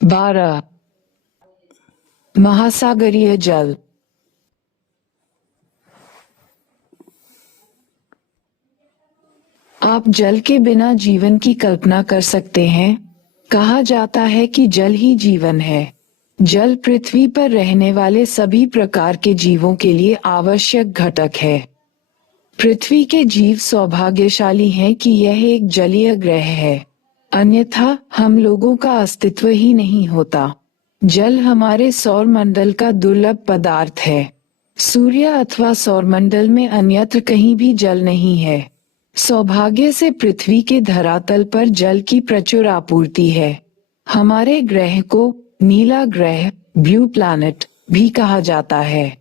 12. महासागरीय जल। आप जल के बिना जीवन की कल्पना कर सकते हैं। कहा जाता है कि जल ही जीवन है। जल पृथ्वी पर रहने वाले सभी प्रकार के जीवों के लिए आवश्यक घटक है। पृथ्वी के जीव सौभाग्यशाली हैं कि यह एक जलीय ग्रह है, अन्यथा हम लोगों का अस्तित्व ही नहीं होता। जल हमारे सौर मंडल का दुर्लभ पदार्थ है। सूर्य अथवा सौरमंडल में अन्यत्र कहीं भी जल नहीं है। सौभाग्य से पृथ्वी के धरातल पर जल की प्रचुर आपूर्ति है। हमारे ग्रह को नीला ग्रह, ब्लू प्लैनेट भी कहा जाता है।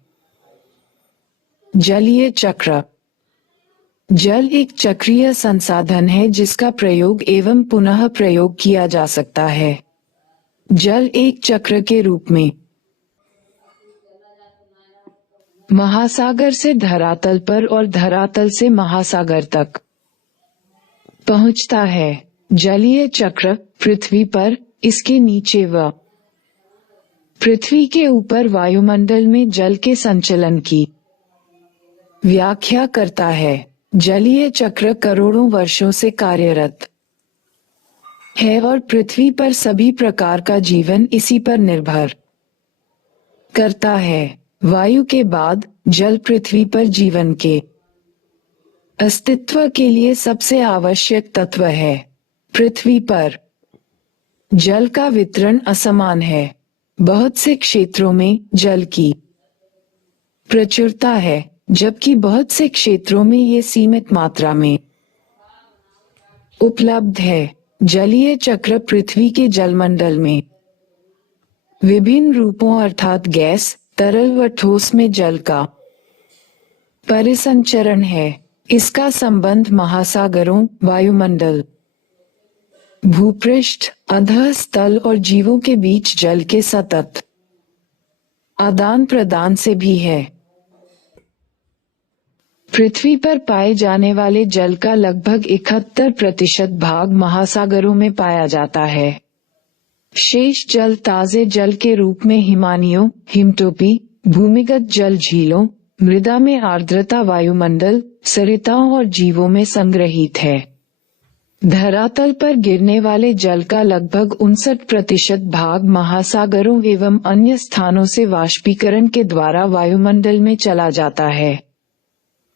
जलीय चक्र। जल एक चक्रीय संसाधन है जिसका प्रयोग एवं पुनः प्रयोग किया जा सकता है। जल एक चक्र के रूप में महासागर से धरातल पर और धरातल से महासागर तक पहुंचता है। जलीय चक्र पृथ्वी पर, इसके नीचे व पृथ्वी के ऊपर वायुमंडल में जल के संचलन की व्याख्या करता है। जलीय चक्र करोड़ों वर्षों से कार्यरत है और पृथ्वी पर सभी प्रकार का जीवन इसी पर निर्भर करता है। वायु के बाद जल पृथ्वी पर जीवन के अस्तित्व के लिए सबसे आवश्यक तत्व है। पृथ्वी पर जल का वितरण असमान है। बहुत से क्षेत्रों में जल की प्रचुरता है, जबकि बहुत से क्षेत्रों में ये सीमित मात्रा में उपलब्ध है। जलीय चक्र पृथ्वी के जलमंडल में विभिन्न रूपों अर्थात गैस, तरल व ठोस में जल का परिसंचरण है। इसका संबंध महासागरों, वायुमंडल, भूपृष्ठ, अधः स्थल और जीवों के बीच जल के सतत आदान प्रदान से भी है। पृथ्वी पर पाए जाने वाले जल का लगभग 71% भाग महासागरों में पाया जाता है। शेष जल ताजे जल के रूप में हिमानियों, हिमटोपी, भूमिगत जल झीलों, मृदा में आर्द्रता, वायुमंडल, सरिताओं और जीवों में संग्रहित है। धरातल पर गिरने वाले जल का लगभग 59% भाग महासागरों एवं अन्य स्थानों से वाष्पीकरण के द्वारा वायुमंडल में चला जाता है।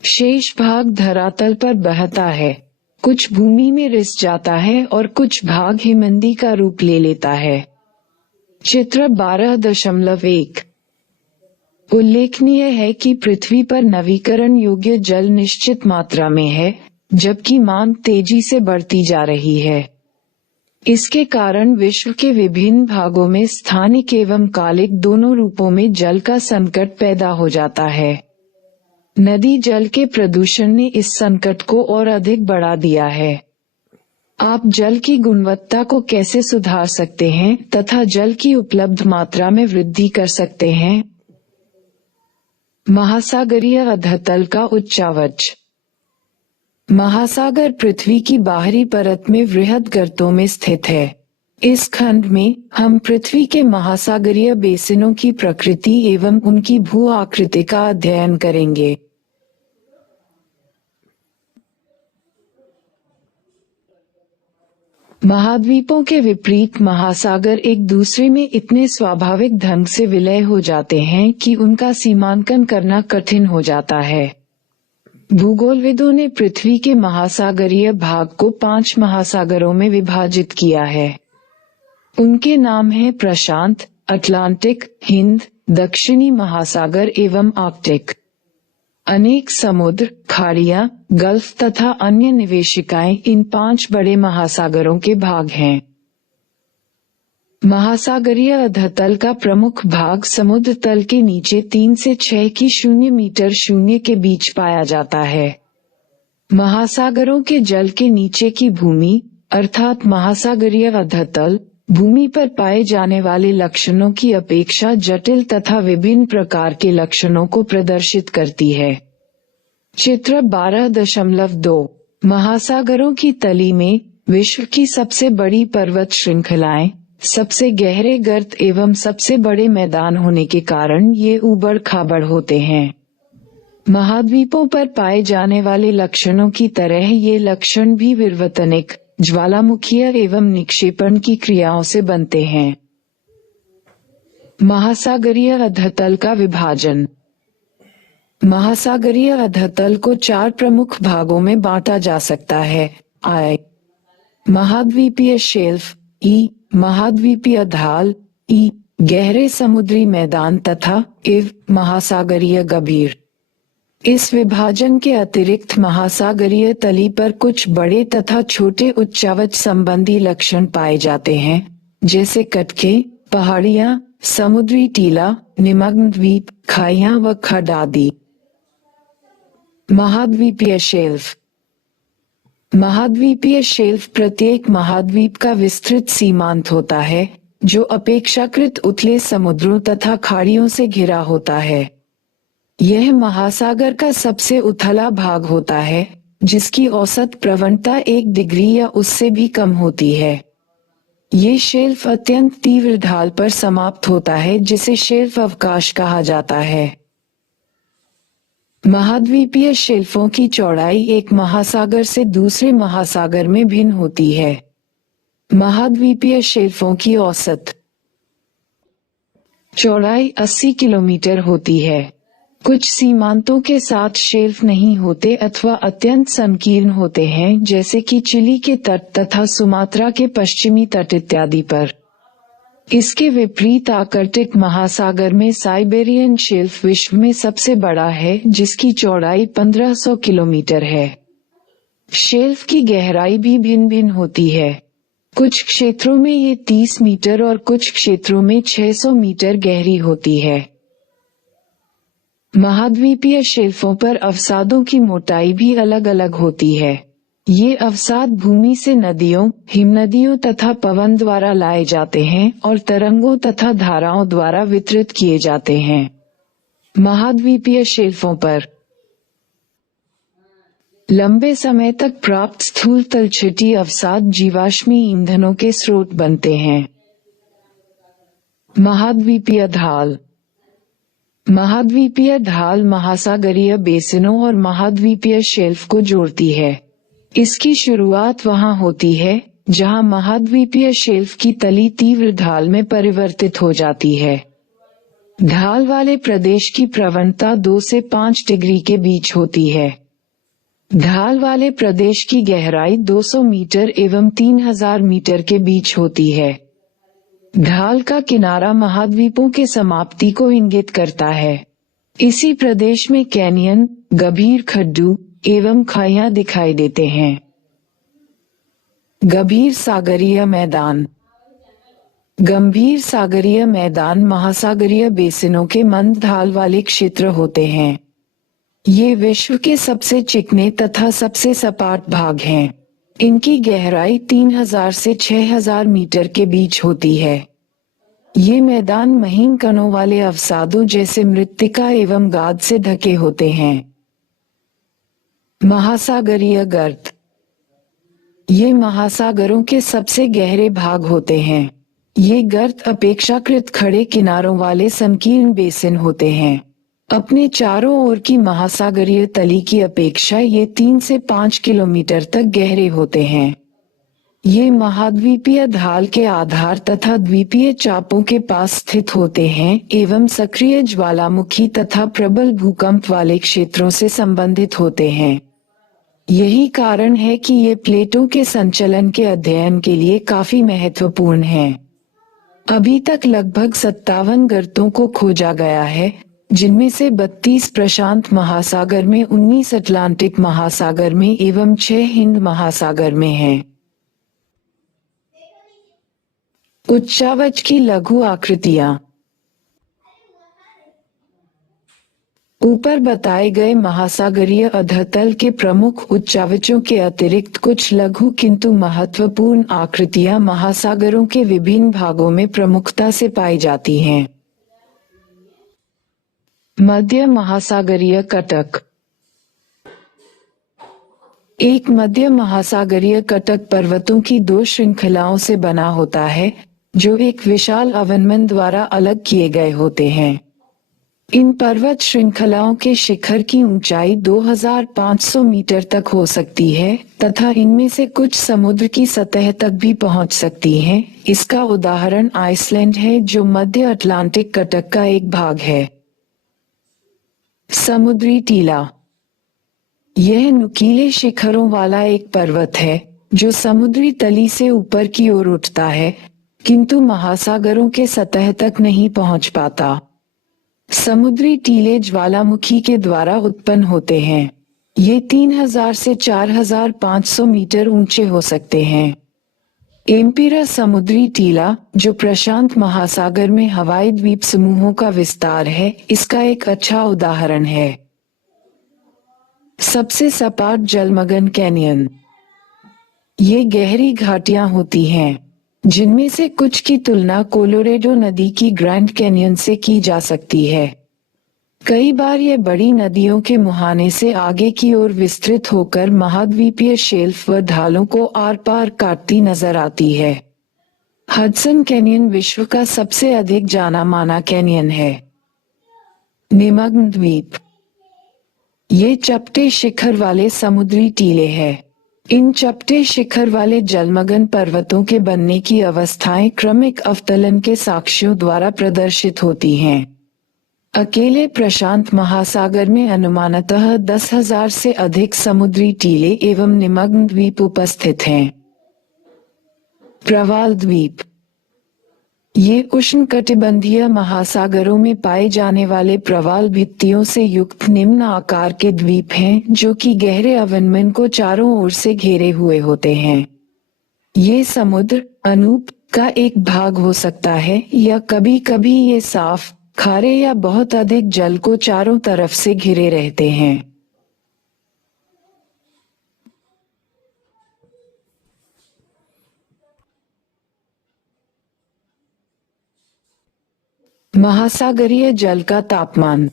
शेष भाग धरातल पर बहता है, कुछ भूमि में रिस जाता है और कुछ भाग हिमनदी का रूप ले लेता है। चित्र 12.1। उल्लेखनीय है कि पृथ्वी पर नवीकरण योग्य जल निश्चित मात्रा में है, जबकि मांग तेजी से बढ़ती जा रही है। इसके कारण विश्व के विभिन्न भागों में स्थानिक एवं कालिक दोनों रूपों में जल का संकट पैदा हो जाता है। नदी जल के प्रदूषण ने इस संकट को और अधिक बढ़ा दिया है। आप जल की गुणवत्ता को कैसे सुधार सकते हैं तथा जल की उपलब्ध मात्रा में वृद्धि कर सकते हैं? महासागरीय अधतल का उच्चावच। महासागर पृथ्वी की बाहरी परत में वृहद गर्तों में स्थित है। इस खंड में हम पृथ्वी के महासागरीय बेसिनों की प्रकृति एवं उनकी भू आकृति का अध्ययन करेंगे। महाद्वीपों के विपरीत महासागर एक दूसरे में इतने स्वाभाविक ढंग से विलय हो जाते हैं कि उनका सीमांकन करना कठिन हो जाता है। भूगोलविदों ने पृथ्वी के महासागरीय भाग को 5 महासागरों में विभाजित किया है। उनके नाम हैं प्रशांत, अटलांटिक, हिंद, दक्षिणी महासागर एवं आर्कटिक। अनेक समुद्र, खाड़ियां, गल्फ तथा अन्य निवेशिकाएं इन 5 बड़े महासागरों के भाग हैं। महासागरीय अधतल का प्रमुख भाग समुद्र तल के नीचे 3 से 6 की 0 मीटर शून्य के बीच पाया जाता है। महासागरों के जल के नीचे की भूमि अर्थात महासागरीय अधतल भूमि पर पाए जाने वाले लक्षणों की अपेक्षा जटिल तथा विभिन्न प्रकार के लक्षणों को प्रदर्शित करती है। चित्र 12.2। महासागरों की तली में विश्व की सबसे बड़ी पर्वत श्रृंखलाएं सबसे गहरे गर्त एवं सबसे बड़े मैदान होने के कारण ये ऊबड़ खाबड़ होते हैं। महाद्वीपों पर पाए जाने वाले लक्षणों की तरह ये लक्षण भी विवर्तनिक, ज्वालामुखीय एवं निक्षेपण की क्रियाओं से बनते हैं। महासागरीय अधतल का विभाजन। महासागरीय अधतल को 4 प्रमुख भागों में बांटा जा सकता है। महाद्वीपीय शेल्फ, ई महाद्वीपीय ढाल, ई गहरे समुद्री मैदान तथा इव महासागरीय गभीर। इस विभाजन के अतिरिक्त महासागरीय तली पर कुछ बड़े तथा छोटे उच्चावच संबंधी लक्षण पाए जाते हैं, जैसे कटके, पहाड़ियां, समुद्री टीला, निमग्न द्वीप, खाइयां व खड आदि। महाद्वीपीय शेल्फ। महाद्वीपीय शेल्फ प्रत्येक महाद्वीप का विस्तृत सीमांत होता है, जो अपेक्षाकृत उथले समुद्रों तथा खाड़ियों से घिरा होता है। यह महासागर का सबसे उथला भाग होता है, जिसकी औसत प्रवणता 1 डिग्री या उससे भी कम होती है। ये शेल्फ अत्यंत तीव्र ढाल पर समाप्त होता है, जिसे शेल्फ अवकाश कहा जाता है। महाद्वीपीय शेल्फों की चौड़ाई एक महासागर से दूसरे महासागर में भिन्न होती है। महाद्वीपीय शेल्फों की औसत चौड़ाई 80 किलोमीटर होती है। कुछ सीमांतों के साथ शेल्फ नहीं होते अथवा अत्यंत संकीर्ण होते हैं, जैसे कि चिली के तट तथा सुमात्रा के पश्चिमी तट इत्यादि पर। इसके विपरीत आर्कटिक महासागर में साइबेरियन शेल्फ विश्व में सबसे बड़ा है, जिसकी चौड़ाई 1500 किलोमीटर है। शेल्फ की गहराई भी भिन्न भिन्न होती है। कुछ क्षेत्रों में ये 30 मीटर और कुछ क्षेत्रों में 600 मीटर गहरी होती है। महाद्वीपीय शेल्फों पर अवसादों की मोटाई भी अलग अलग होती है। ये अवसाद भूमि से नदियों, हिमनदियों तथा पवन द्वारा लाए जाते हैं और तरंगों तथा धाराओं द्वारा वितरित किए जाते हैं। महाद्वीपीय शेल्फों पर लंबे समय तक प्राप्त स्थूल तलछटी अवसाद जीवाश्मी ईंधनों के स्रोत बनते हैं। महाद्वीपीय ढाल। महाद्वीपीय ढाल महासागरीय बेसिनों और महाद्वीपीय शेल्फ को जोड़ती है। इसकी शुरुआत वहां होती है जहां महाद्वीपीय शेल्फ की तली तीव्र ढाल में परिवर्तित हो जाती है। ढाल वाले प्रदेश की प्रवणता 2 से 5 डिग्री के बीच होती है। ढाल वाले प्रदेश की गहराई 200 मीटर एवं 3000 मीटर के बीच होती है। ढाल का किनारा महाद्वीपों के समाप्ति को इंगित करता है। इसी प्रदेश में कैनियन, गंभीर खड्डू एवं खाइयां दिखाई देते हैं। गंभीर सागरीय मैदान। गंभीर सागरीय मैदान महासागरीय बेसिनों के मंद ढाल वाले क्षेत्र होते हैं। ये विश्व के सबसे चिकने तथा सबसे सपाट भाग हैं। इनकी गहराई 3000 से 6000 मीटर के बीच होती है। ये मैदान महीन कणों वाले अवसादों जैसे मृत्तिका एवं गाद से ढके होते हैं। महासागरीय गर्त। ये महासागरों के सबसे गहरे भाग होते हैं। ये गर्त अपेक्षाकृत खड़े किनारों वाले संकीर्ण बेसिन होते हैं। अपने चारों ओर की महासागरीय तली की अपेक्षा ये 3 से 5 किलोमीटर तक गहरे होते हैं। ये महाद्वीपीय ढाल के आधार तथा द्वीपीय चापों के पास स्थित होते हैं एवं सक्रिय ज्वालामुखी तथा प्रबल भूकंप वाले क्षेत्रों से संबंधित होते हैं। यही कारण है कि ये प्लेटों के संचलन के अध्ययन के लिए काफी महत्वपूर्ण हैं। अभी तक लगभग 57 गर्तों को खोजा गया है, जिनमें से 32 प्रशांत महासागर में, 19 अटलांटिक महासागर में एवं 6 हिंद महासागर में हैं। उच्चावच की लघु आकृतियां। ऊपर बताए गए महासागरीय अधतल के प्रमुख उच्चावचों के अतिरिक्त कुछ लघु किंतु महत्वपूर्ण आकृतियां महासागरों के विभिन्न भागों में प्रमुखता से पाई जाती हैं। मध्य महासागरीय कटक। एक मध्य महासागरीय कटक पर्वतों की 2 श्रृंखलाओं से बना होता है, जो एक विशाल अवनमन द्वारा अलग किए गए होते हैं। इन पर्वत श्रृंखलाओं के शिखर की ऊंचाई 2500 मीटर तक हो सकती है तथा इनमें से कुछ समुद्र की सतह तक भी पहुंच सकती हैं। इसका उदाहरण आइसलैंड है, जो मध्य अटलांटिक कटक का एक भाग है। समुद्री टीला यह नुकीले शिखरों वाला एक पर्वत है जो समुद्री तली से ऊपर की ओर उठता है, किंतु महासागरों के सतह तक नहीं पहुंच पाता। समुद्री टीले ज्वालामुखी के द्वारा उत्पन्न होते हैं। ये 3000 से 4500 मीटर ऊंचे हो सकते हैं। एम्पिरा समुद्री टीला, जो प्रशांत महासागर में हवाई द्वीप समूहों का विस्तार है, इसका एक अच्छा उदाहरण है। सबसे सपाट जलमग्न कैनियन ये गहरी घाटियां होती हैं, जिनमें से कुछ की तुलना कोलोरेडो नदी की ग्रैंड कैनियन से की जा सकती है। कई बार ये बड़ी नदियों के मुहाने से आगे की ओर विस्तृत होकर महाद्वीपीय शेल्फ व ढालों को आर पार काटती नजर आती है। हडसन कैनियन विश्व का सबसे अधिक जाना माना कैनियन है। निमग्न द्वीप ये चपटे शिखर वाले समुद्री टीले हैं। इन चपटे शिखर वाले जलमग्न पर्वतों के बनने की अवस्थाएं क्रमिक अवतलन के साक्ष्यों द्वारा प्रदर्शित होती हैं। अकेले प्रशांत महासागर में अनुमानतः 10,000 से अधिक समुद्री टीले एवं निमग्न द्वीप उपस्थित हैं। प्रवाल द्वीप ये उष्णकटिबंधीय महासागरों में पाए जाने वाले प्रवाल भित्तियों से युक्त निम्न आकार के द्वीप हैं, जो कि गहरे अवनमन को चारों ओर से घेरे हुए होते हैं। ये समुद्र अनूप का एक भाग हो सकता है या कभी-कभी ये साफ, खारे या बहुत अधिक जल को चारों तरफ से घिरे रहते हैं। महासागरीय जल का तापमान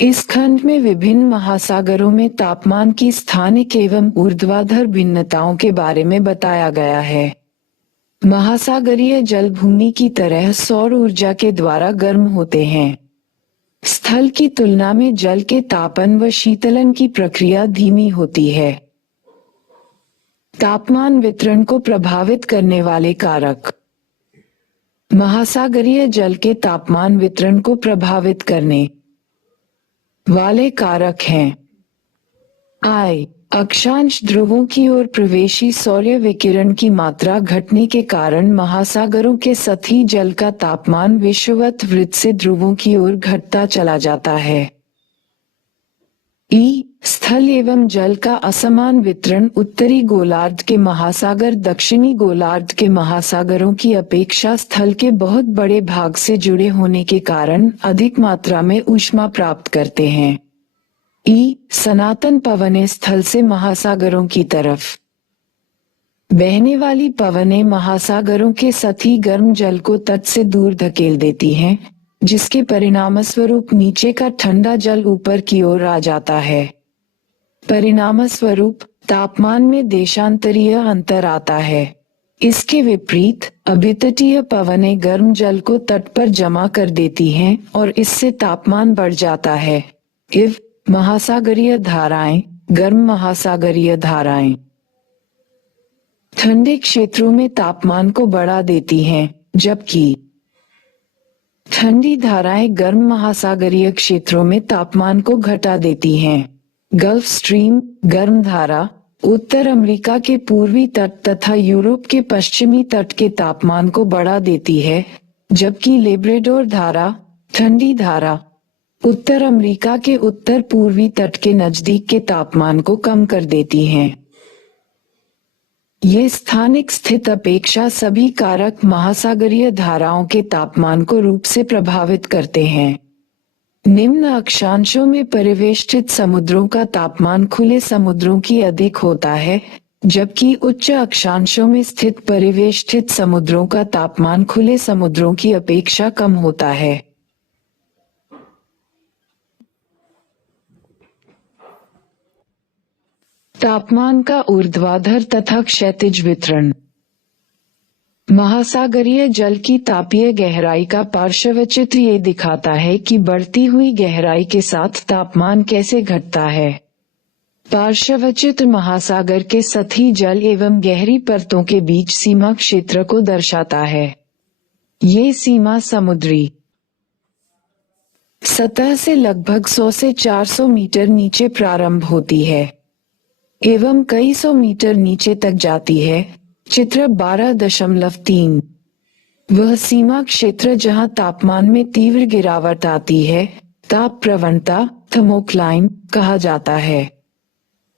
इस खंड में विभिन्न महासागरों में तापमान की स्थानिक एवं ऊर्ध्वाधर भिन्नताओं के बारे में बताया गया है। महासागरीय जल भूमि की तरह सौर ऊर्जा के द्वारा गर्म होते हैं। स्थल की तुलना में जल के तापन व शीतलन की प्रक्रिया धीमी होती है। तापमान वितरण को प्रभावित करने वाले कारक महासागरीय जल के तापमान वितरण को प्रभावित करने वाले कारक हैं। I अक्षांश ध्रुवों की ओर प्रवेशी सौर्य विकिरण की मात्रा घटने के कारण महासागरों के सतही जल का तापमान विषुवत वृत्त से ध्रुवों की ओर घटता चला जाता है। E स्थल एवं जल का असमान वितरण उत्तरी गोलार्ध के महासागर दक्षिणी गोलार्ध के महासागरों की अपेक्षा स्थल के बहुत बड़े भाग से जुड़े होने के कारण अधिक मात्रा में ऊष्मा प्राप्त करते हैं। ई सनातन पवनें स्थल से महासागरों की तरफ बहने वाली पवनें महासागरों के सतही गर्म जल को तट से दूर धकेल देती हैं, जिसके परिणामस्वरूप नीचे का ठंडा जल ऊपर की ओर आ जाता है। परिणामस्वरूप तापमान में देशांतरीय अंतर आता है। इसके विपरीत अभितटीय पवनें गर्म जल को तट पर जमा कर देती हैं और इससे तापमान बढ़ जाता है। इव महासागरीय धाराएं, गर्म महासागरीय धाराएं ठंडे क्षेत्रों में तापमान को बढ़ा देती हैं, जबकि ठंडी धाराएं गर्म महासागरीय क्षेत्रों में तापमान को घटा देती हैं। गल्फ स्ट्रीम गर्म धारा उत्तर अमेरिका के पूर्वी तट तथा यूरोप के पश्चिमी तट के तापमान को बढ़ा देती है, जबकि लेब्राडोर धारा ठंडी धारा उत्तर अमेरिका के उत्तर पूर्वी तट के नजदीक के तापमान को कम कर देती हैं। ये स्थानिक स्थित अपेक्षा सभी कारक महासागरीय धाराओं के तापमान को रूप से प्रभावित करते हैं। निम्न अक्षांशों में परिवेष्टित समुद्रों का तापमान खुले समुद्रों की अधिक होता है, जबकि उच्च अक्षांशों में स्थित परिवेष्टित समुद्रों का तापमान खुले समुद्रों की अपेक्षा कम होता है। तापमान का ऊर्ध्वाधर तथा क्षैतिज वितरण महासागरीय जल की तापीय गहराई का पार्श्व चित्र ये दिखाता है कि बढ़ती हुई गहराई के साथ तापमान कैसे घटता है। पार्श्व चित्र महासागर के सतही जल एवं गहरी परतों के बीच सीमा क्षेत्र को दर्शाता है। ये सीमा समुद्री सतह से लगभग 100 से 400 मीटर नीचे प्रारंभ होती है एवं कई सौ मीटर नीचे तक जाती है। चित्र 12.3 वह सीमा क्षेत्र जहां तापमान में तीव्र गिरावट आती है, ताप प्रवणता थर्मोक्लाइन कहा जाता है।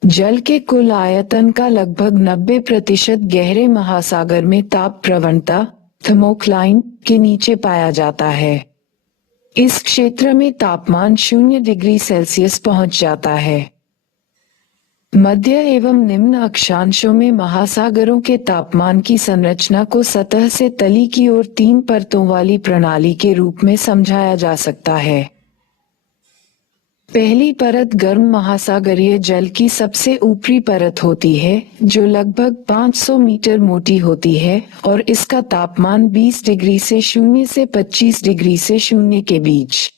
जल के कुल आयतन का लगभग 90% गहरे महासागर में ताप प्रवणता थर्मोक्लाइन के नीचे पाया जाता है। इस क्षेत्र में तापमान 0 डिग्री सेल्सियस पहुंच जाता है। मध्य एवं निम्न अक्षांशों में महासागरों के तापमान की संरचना को सतह से तली की ओर 3 परतों वाली प्रणाली के रूप में समझाया जा सकता है। पहली परत गर्म महासागरीय जल की सबसे ऊपरी परत होती है, जो लगभग 500 मीटर मोटी होती है और इसका तापमान 20 डिग्री से 0 से 25 डिग्री से 0 के बीच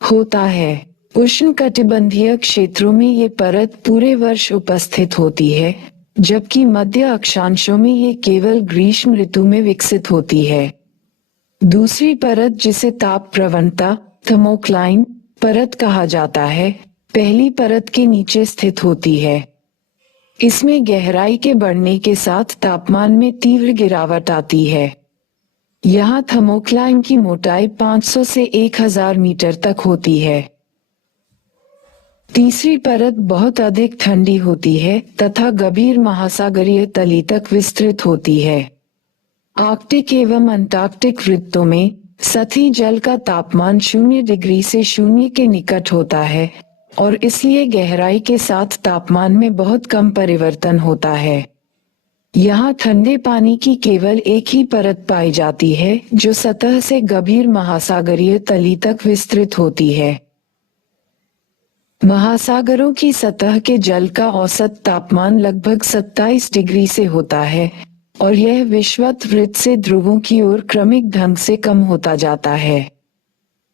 होता है। उष्णकटिबंधीय क्षेत्रों में ये परत पूरे वर्ष उपस्थित होती है, जबकि मध्य अक्षांशों में ये केवल ग्रीष्म ऋतु में विकसित होती है। दूसरी परत, जिसे ताप प्रवणता थर्मोक्लाइन परत कहा जाता है, पहली परत के नीचे स्थित होती है। इसमें गहराई के बढ़ने के साथ तापमान में तीव्र गिरावट आती है। यहाँ थर्मोक्लाइन की मोटाई 500 से 1000 मीटर तक होती है। तीसरी परत बहुत अधिक ठंडी होती है तथा गंभीर महासागरीय तली तक विस्तृत होती है। आर्कटिक एवं अंटार्कटिक वृत्तों में सतही जल का तापमान 0 डिग्री से 0 के निकट होता है और इसलिए गहराई के साथ तापमान में बहुत कम परिवर्तन होता है। यहाँ ठंडे पानी की केवल एक ही परत पाई जाती है, जो सतह से गंभीर महासागरीय तली तक विस्तृत होती है। महासागरों की सतह के जल का औसत तापमान लगभग 27 डिग्री से होता है और यह विषुवत वृत्त से ध्रुवों की ओर क्रमिक ढंग से कम होता जाता है।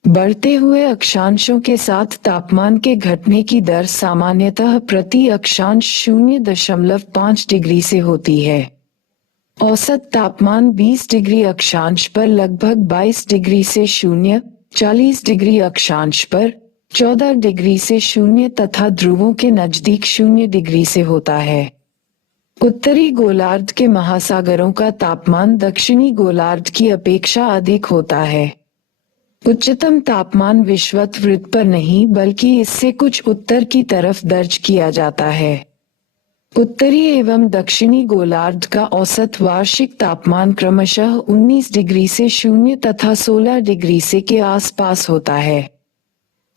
बढ़ते हुए अक्षांशों के साथ तापमान के घटने की दर सामान्यतः प्रति अक्षांश 0.5 डिग्री से होती है। औसत तापमान 20 डिग्री अक्षांश पर लगभग 22 डिग्री से 40 डिग्री अक्षांश पर 14 डिग्री से 0 तथा ध्रुवों के नजदीक 0 डिग्री से होता है। उत्तरी गोलार्ध के महासागरों का तापमान दक्षिणी गोलार्ध की अपेक्षा अधिक होता है। उच्चतम तापमान विषुवत वृत्त पर नहीं, बल्कि इससे कुछ उत्तर की तरफ दर्ज किया जाता है। उत्तरी एवं दक्षिणी गोलार्ध का औसत वार्षिक तापमान क्रमशः 19 डिग्री से 0 तथा 16 डिग्री से के आसपास होता है।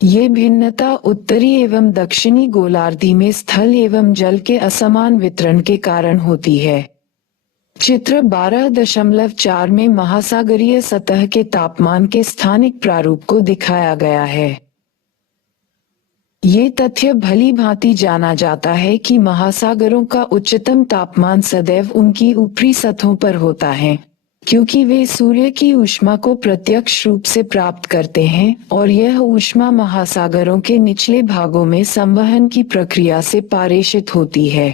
ये भिन्नता उत्तरी एवं दक्षिणी गोलार्धी में स्थल एवं जल के असमान वितरण के कारण होती है। चित्र 12.4 में महासागरीय सतह के तापमान के स्थानिक प्रारूप को दिखाया गया है। ये तथ्य भली भांति जाना जाता है कि महासागरों का उच्चतम तापमान सदैव उनकी ऊपरी सतहों पर होता है, क्योंकि वे सूर्य की ऊष्मा को प्रत्यक्ष रूप से प्राप्त करते हैं और यह ऊष्मा महासागरों के निचले भागों में संवहन की प्रक्रिया से पारेषित होती है।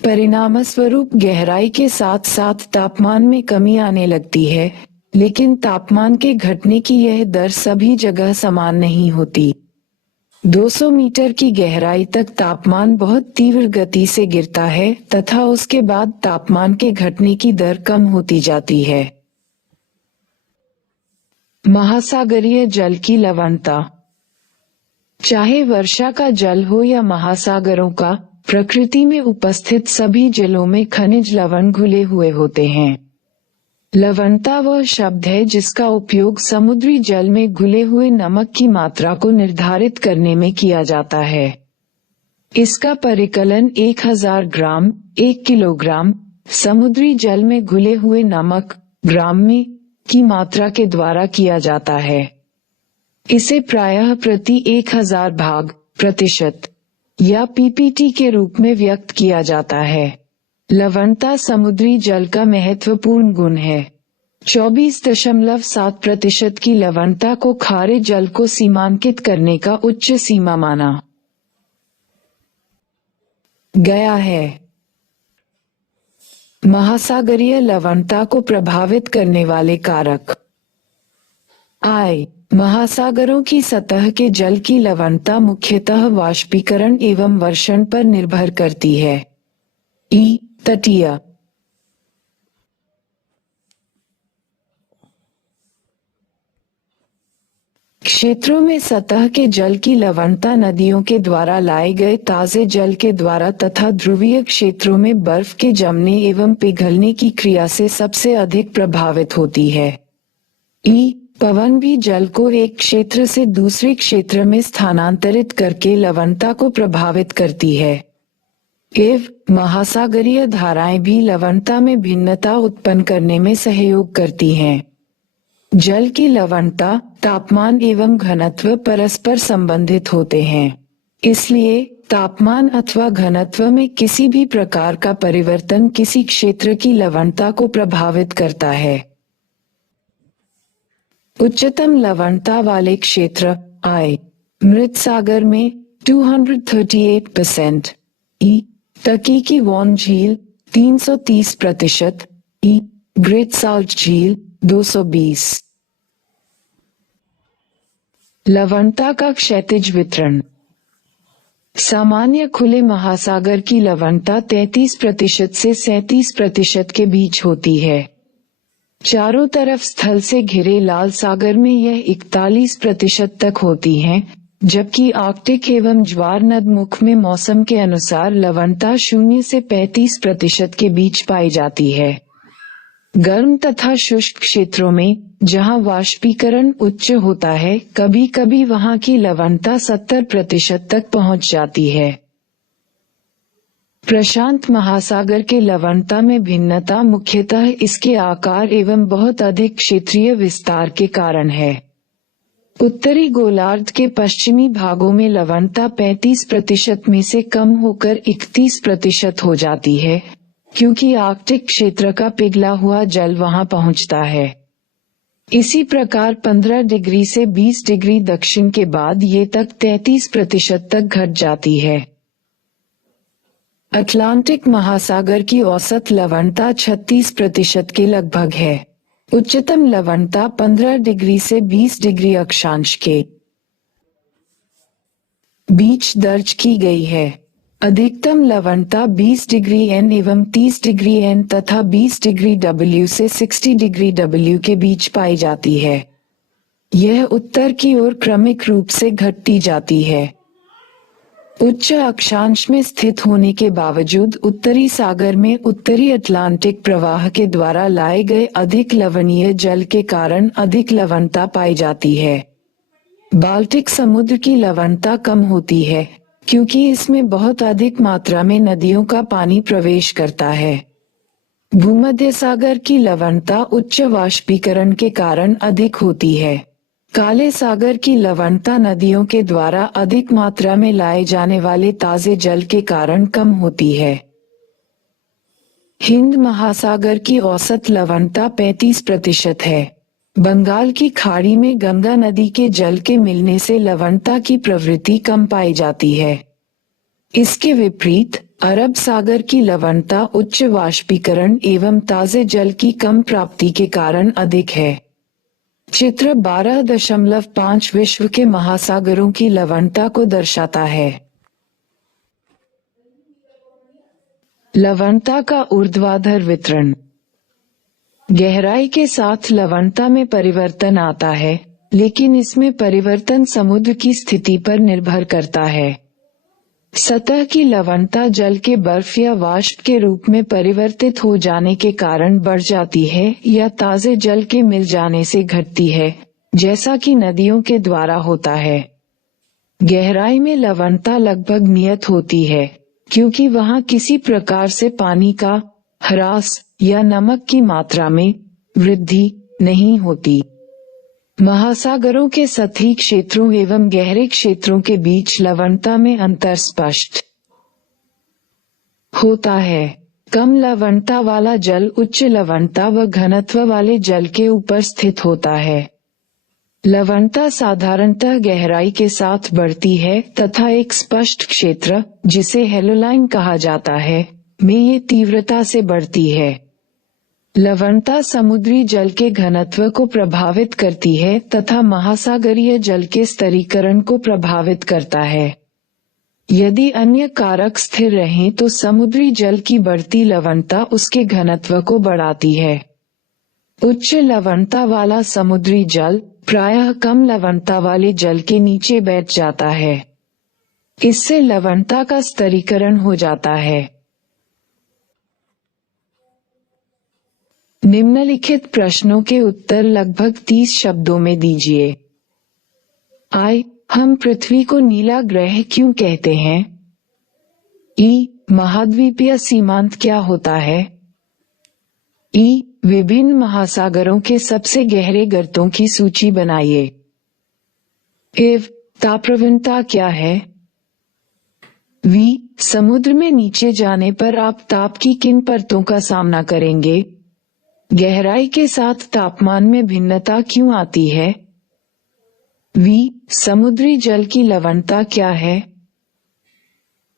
परिणामस्वरूप गहराई के साथ साथ तापमान में कमी आने लगती है, लेकिन तापमान के घटने की यह दर सभी जगह समान नहीं होती। 200 मीटर की गहराई तक तापमान बहुत तीव्र गति से गिरता है तथा उसके बाद तापमान के घटने की दर कम होती जाती है। महासागरीय जल की लवणता। चाहे वर्षा का जल हो या महासागरों का, प्रकृति में उपस्थित सभी जलों में खनिज लवण घुले हुए होते हैं। लवणता वह शब्द है जिसका उपयोग समुद्री जल में घुले हुए नमक की मात्रा को निर्धारित करने में किया जाता है। इसका परिकलन 1000 ग्राम 1 किलोग्राम समुद्री जल में घुले हुए नमक ग्राम में की मात्रा के द्वारा किया जाता है। इसे प्रायः प्रति 1000 भाग प्रतिशत या पीपीटी के रूप में व्यक्त किया जाता है। लवणता समुद्री जल का महत्वपूर्ण गुण है। 24.7% की लवणता को खारे जल को सीमांकित करने का उच्च सीमा माना गया है। महासागरीय लवणता को प्रभावित करने वाले कारक। महासागरों की सतह के जल की लवणता मुख्यतः वाष्पीकरण एवं वर्षण पर निर्भर करती है। तटीय क्षेत्रों में सतह के जल की लवणता नदियों के द्वारा लाए गए ताजे जल के द्वारा तथा ध्रुवीय क्षेत्रों में बर्फ के जमने एवं पिघलने की क्रिया से सबसे अधिक प्रभावित होती है। पवन भी जल को एक क्षेत्र से दूसरे क्षेत्र में स्थानांतरित करके लवणता को प्रभावित करती है। महासागरीय धाराएं भी लवणता में भिन्नता उत्पन्न करने में सहयोग करती हैं। जल की लवणता, तापमान एवं घनत्व परस्पर संबंधित होते हैं। इसलिए तापमान अथवा घनत्व में किसी भी प्रकार का परिवर्तन किसी क्षेत्र की लवणता को प्रभावित करता है। उच्चतम लवणता वाले क्षेत्र मृत सागर में 238%, टर्की की वॉन झील 330%, ग्रेट साल्ट झील 220। लवणता का क्षैतिज वितरण। सामान्य खुले महासागर की लवणता 33% से 37% के बीच होती है। चारों तरफ स्थल से घिरे लाल सागर में यह 41% तक होती है, जबकि आर्कटिक एवं ज्वार नदमुख में मौसम के अनुसार लवणता 0 से 35% के बीच पाई जाती है। गर्म तथा शुष्क क्षेत्रों में, जहां वाष्पीकरण उच्च होता है, कभी कभी वहां की लवणता 70% तक पहुंच जाती है। प्रशांत महासागर के लवणता में भिन्नता मुख्यतः इसके आकार एवं बहुत अधिक क्षेत्रीय विस्तार के कारण है। उत्तरी गोलार्ध के पश्चिमी भागों में लवणता 35% में से कम होकर 31% हो जाती है, क्योंकि आर्कटिक क्षेत्र का पिघला हुआ जल वहां पहुंचता है। इसी प्रकार 15 डिग्री से 20 डिग्री दक्षिण के बाद ये तक 33% तक घट जाती है। अटलांटिक महासागर की औसत लवणता 36% के लगभग है। उच्चतम लवणता 15 डिग्री से 20 डिग्री अक्षांश के बीच दर्ज की गई है। अधिकतम लवणता 20 डिग्री N एवं 30 डिग्री N तथा 20 डिग्री W से 60 डिग्री W के बीच पाई जाती है। यह उत्तर की ओर क्रमिक रूप से घटती जाती है। उच्च अक्षांश में स्थित होने के बावजूद उत्तरी सागर में उत्तरी अटलांटिक प्रवाह के द्वारा लाए गए अधिक लवणीय जल के कारण अधिक लवणता पाई जाती है। बाल्टिक समुद्र की लवणता कम होती है, क्योंकि इसमें बहुत अधिक मात्रा में नदियों का पानी प्रवेश करता है। भूमध्य सागर की लवणता उच्च वाष्पीकरण के कारण अधिक होती है। काले सागर की लवणता नदियों के द्वारा अधिक मात्रा में लाए जाने वाले ताजे जल के कारण कम होती है। हिंद महासागर की औसत लवणता 35% है। बंगाल की खाड़ी में गंगा नदी के जल के मिलने से लवणता की प्रवृत्ति कम पाई जाती है। इसके विपरीत अरब सागर की लवणता उच्च वाष्पीकरण एवं ताजे जल की कम प्राप्ति के कारण अधिक है। चित्र 12.5 विश्व के महासागरों की लवणता को दर्शाता है। लवणता का ऊर्ध्वाधर वितरण। गहराई के साथ लवणता में परिवर्तन आता है, लेकिन इसमें परिवर्तन समुद्र की स्थिति पर निर्भर करता है। सतह की लवणता जल के बर्फ या वाष्प के रूप में परिवर्तित हो जाने के कारण बढ़ जाती है या ताजे जल के मिल जाने से घटती है, जैसा कि नदियों के द्वारा होता है। गहराई में लवणता लगभग नियत होती है, क्योंकि वहां किसी प्रकार से पानी का ह्रास या नमक की मात्रा में वृद्धि नहीं होती। महासागरों के सतही क्षेत्रों एवं गहरे क्षेत्रों के बीच लवणता में अंतर स्पष्ट होता है। कम लवणता वाला जल उच्च लवणता व घनत्व वाले जल के ऊपर स्थित होता है। लवणता साधारणतः गहराई के साथ बढ़ती है तथा एक स्पष्ट क्षेत्र, जिसे हेलोलाइन कहा जाता है, में ये तीव्रता से बढ़ती है। लवणता समुद्री जल के घनत्व को प्रभावित करती है तथा महासागरीय जल के स्तरीकरण को प्रभावित करता है। यदि अन्य कारक स्थिर रहें तो समुद्री जल की बढ़ती लवणता उसके घनत्व को बढ़ाती है। उच्च लवणता वाला समुद्री जल प्रायः कम लवणता वाले जल के नीचे बैठ जाता है। इससे लवणता का स्तरीकरण हो जाता है। निम्नलिखित प्रश्नों के उत्तर लगभग 30 शब्दों में दीजिए। I. हम पृथ्वी को नीला ग्रह क्यों कहते हैं? E. महाद्वीपीय सीमांत क्या होता है? E. विभिन्न महासागरों के सबसे गहरे गर्तों की सूची बनाइए। F. तापप्रवणता क्या है? V. समुद्र में नीचे जाने पर आप ताप की किन परतों का सामना करेंगे? गहराई के साथ तापमान में भिन्नता क्यों आती है? V. समुद्री जल की लवणता क्या है?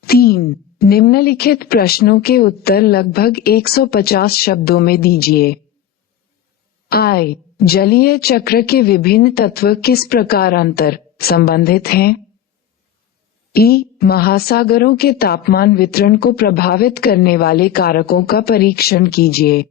3. निम्नलिखित प्रश्नों के उत्तर लगभग 150 शब्दों में दीजिए। I. जलीय चक्र के विभिन्न तत्व किस प्रकार अंतर संबंधित हैं? E. महासागरों के तापमान वितरण को प्रभावित करने वाले कारकों का परीक्षण कीजिए।